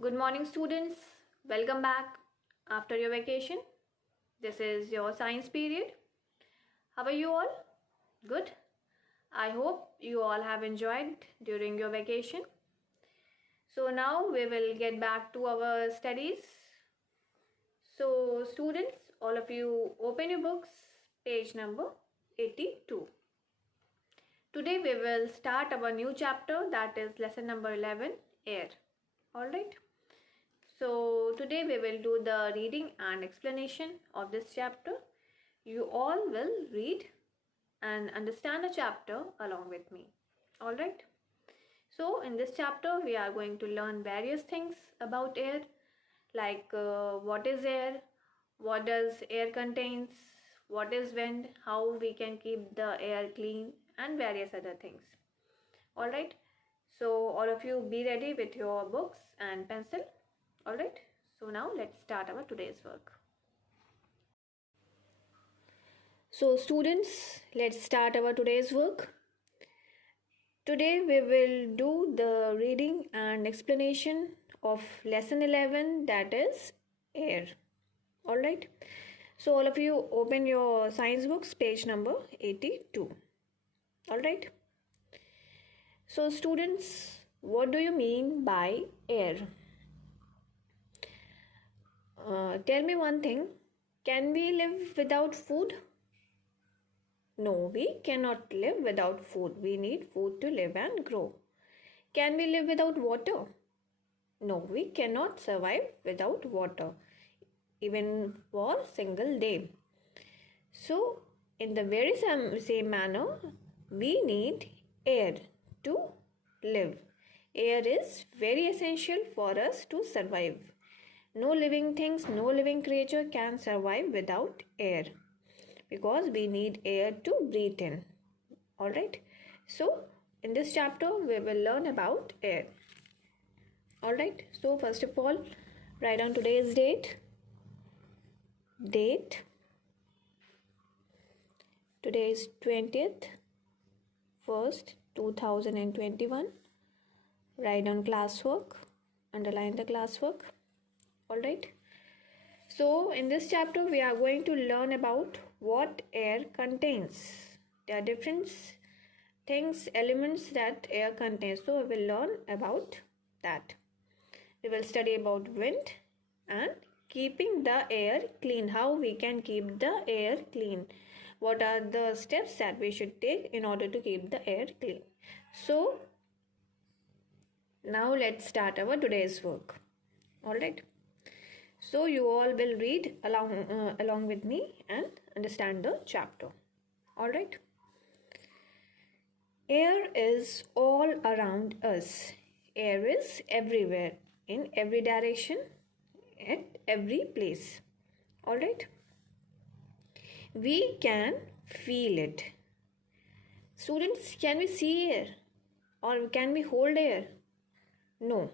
Good morning, students. Welcome back after your vacation. This is your science period. How are you all? Good. I hope you all have enjoyed during your vacation. So now we will get back to our studies. So students, all of you open your books, page number 82. Today we will start our new chapter, that is lesson number 11, air. Alright. So today we will do the reading and explanation of this chapter. You all will read and understand the chapter along with me. Alright. So in this chapter we are going to learn various things about air, like what is air, what does air contains, what is wind, how we can keep the air clean, and various other things. Alright. So all of you be ready with your books and pencil. Alright, so now let's start our today's work. So students, let's start our today's work. Today we will do the reading and explanation of lesson 11, that is air. Alright, so all of you open your science books, page number 82. Alright, so students, what do you mean by air? Tell me one thing, can we live without food? No, we cannot live without food. We need food to live and grow. Can we live without water? No, we cannot survive without water, even for a single day. So, in the very same manner, we need air to live. Air is very essential for us to survive. No living things, no living creature can survive without air, because we need air to breathe in. Alright, so in this chapter we will learn about air. Alright, so first of all, write down today's date. Today is 20th 1st 2021. Write down classwork, underline the classwork. Alright, so in this chapter we are going to learn about what air contains. There are different things, elements that air contains, so we will learn about that. We will study about wind and keeping the air clean, how we can keep the air clean, what are the steps that we should take in order to keep the air clean. So now let's start our today's work. Alright, so you all will read along with me and understand the chapter. Alright. Air is all around us. Air is everywhere, in every direction, at every place. Alright. We can feel it. Students, can we see air? Or can we hold air? No,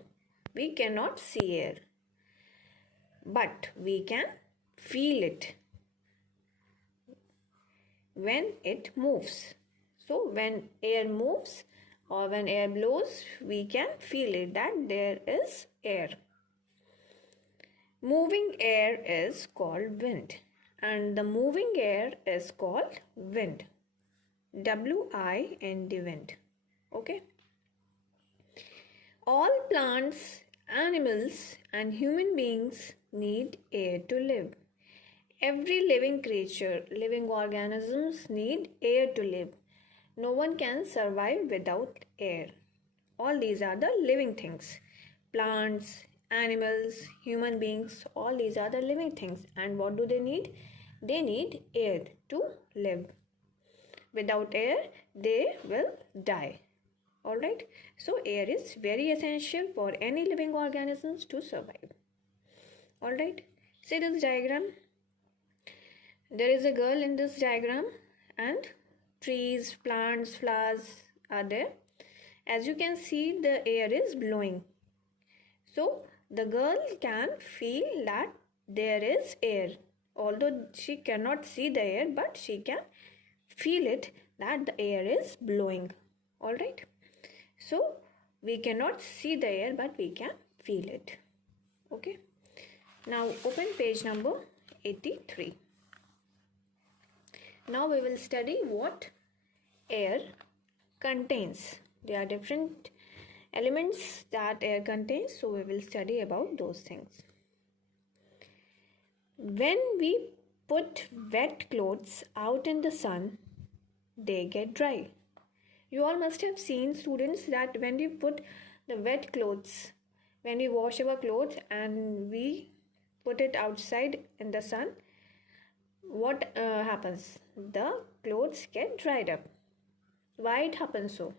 we cannot see air, but we can feel it when it moves. So when air moves or when air blows, we can feel it that there is air. Moving air is called wind, and the moving air is called wind. W-I-N-D, wind. Okay. All plants, animals and human beings need air to live. Every living creature, living organisms need air to live. No one can survive without air. All these are the living things. Plants, animals, human beings, all these are the living things. And what do they need? They need air to live. Without air, they will die. Alright, so air is very essential for any living organisms to survive. Alright, see this diagram. There is a girl in this diagram and trees, plants, flowers are there. As you can see, the air is blowing. So the girl can feel that there is air. Although she cannot see the air, but she can feel it that the air is blowing. Alright. So we cannot see the air, but we can feel it. Okay. Now open page number 83. Now we will study what air contains. There are different elements that air contains, so we will study about those things. When we put wet clothes out in the sun, they get dry. You all must have seen, students, that when we put the wet clothes, when we wash our clothes and we put it outside in the sun, what happens? The clothes get dried up. Why it happens so?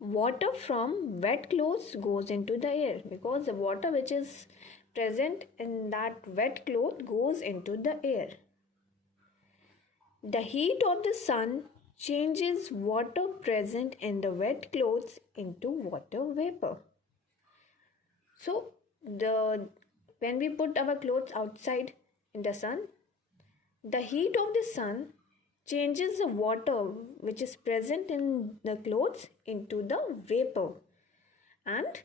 Water from wet clothes goes into the air, because the water which is present in that wet cloth goes into the air. The heat of the sun changes water present in the wet clothes into water vapor. So when we put our clothes outside in the sun, the heat of the sun changes the water which is present in the clothes into the vapor, and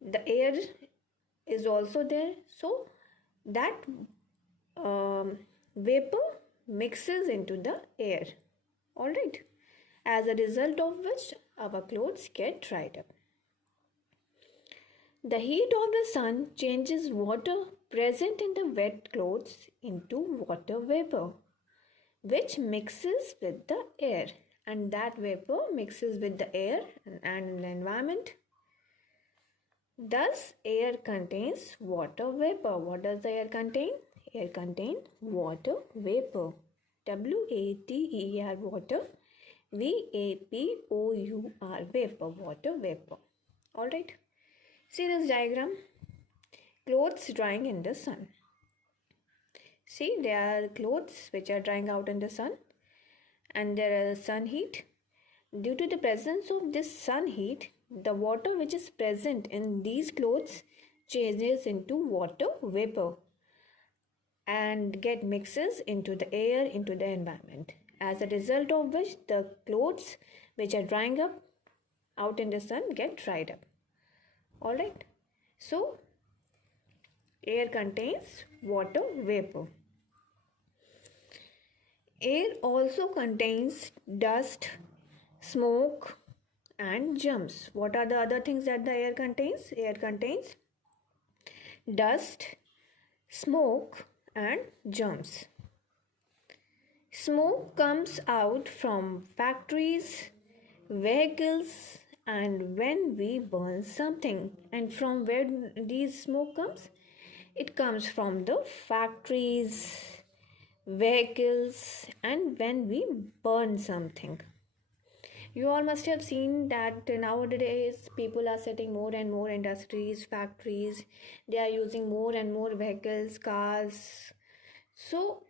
the air is also there. So that vapor mixes into the air. Alright, as a result of which our clothes get dried up. The heat of the sun changes water present in the wet clothes into water vapor, which mixes with the air, and that vapor mixes with the air and the environment. Thus, air contains water vapor. What does the air contain? Air contains water vapor. W-A-T-E-R, water. V-A-P-O-U-R, vapor, water vapor. Alright. See this diagram. Clothes drying in the sun. See, there are clothes which are drying out in the sun, and there is sun heat. Due to the presence of this sun heat, the water which is present in these clothes changes into water vapor and get mixes into the air, into the environment, as a result of which the clothes which are drying up out in the sun get dried up. Alright, so air contains water vapor. Air also contains dust, smoke and germs. What are the other things that the air contains? Air contains dust, smoke and germs. Smoke comes out from factories, vehicles, and when we burn something. And from where these smoke comes? It comes from the factories, vehicles, and when we burn something. You all must have seen that nowadays people are setting more and more industries, factories. They are using more and more vehicles, cars. So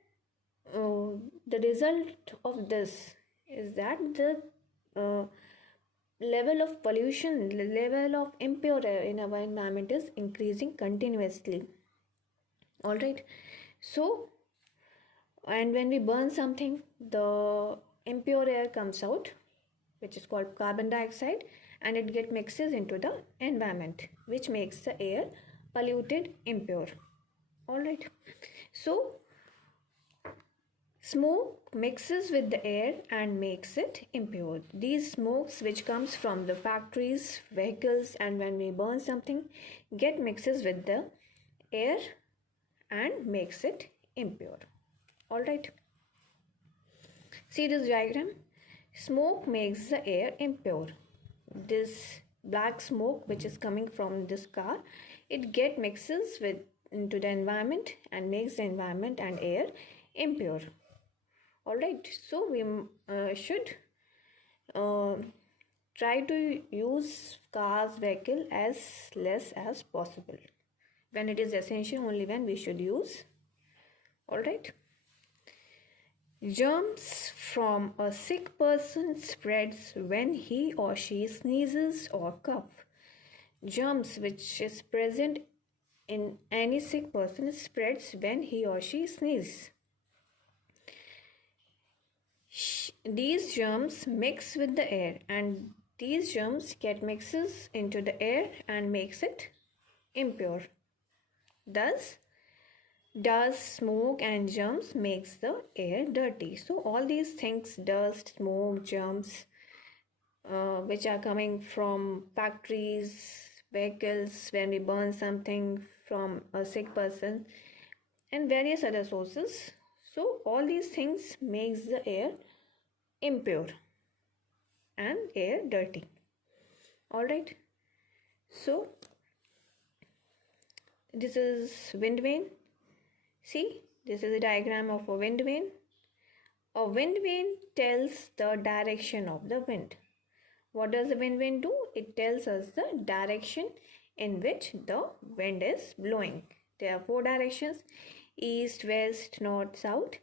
the result of this is that the level of pollution, the level of impure air in our environment is increasing continuously. Alright, so and when we burn something, the impure air comes out, which is called carbon dioxide, and it gets mixes into the environment, which makes the air polluted, impure. Alright, so smoke mixes with the air and makes it impure. These smokes which comes from the factories, vehicles, and when we burn something get mixes with the air and makes it impure. Alright, see this diagram. Smoke makes the air impure. This black smoke which is coming from this car, it get mixes with into the environment and makes the environment and air impure. Alright, so we should try to use cars, vehicle as less as possible. When it is essential, only when we should use. Alright. Germs from a sick person spreads when he or she sneezes or cough. Germs which is present in any sick person spreads when he or she sneezes. These germs mix with the air, and these germs get mixes into the air and makes it impure. Thus, dust, smoke and germs makes the air dirty. So all these things, dust, smoke, germs, which are coming from factories, vehicles, when we burn something from a sick person, and various other sources. So all these things makes the air impure and air dirty. All right. So this is wind vane. See, this is a diagram of a wind vane. A wind vane tells the direction of the wind. What does the wind vane do? It tells us the direction in which the wind is blowing. There are 4 directions: east, west, north, south,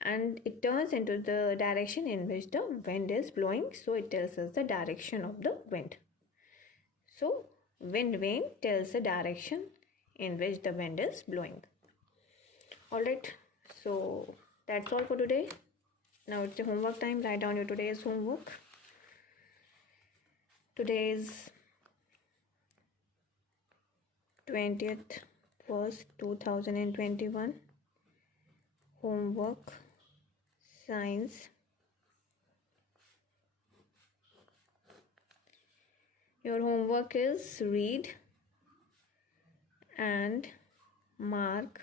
and it turns into the direction in which the wind is blowing. So it tells us the direction of the wind. So wind vane tells the direction in which the wind is blowing. Alright, so that's all for today. Now it's the homework time. Write down your today's homework. Today is 20th 1st 2021. Homework science. Your homework is read and mark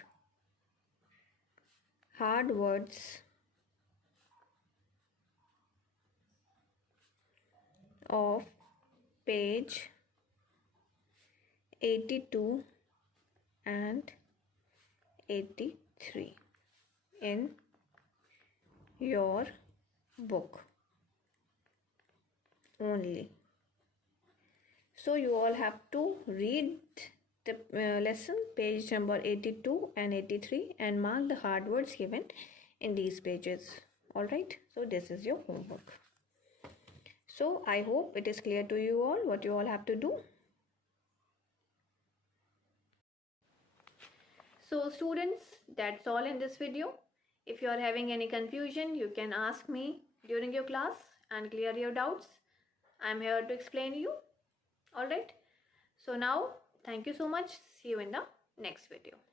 hard words of page 82 and 83 in your book only. So you all have to read the lesson, page number 82 and 83, and mark the hard words given in these pages. Alright, so this is your homework. So I hope it is clear to you all what you all have to do. So students, that's all in this video. If you are having any confusion, you can ask me during your class and clear your doubts. I am here to explain you. Alright. So now, thank you so much. See you in the next video.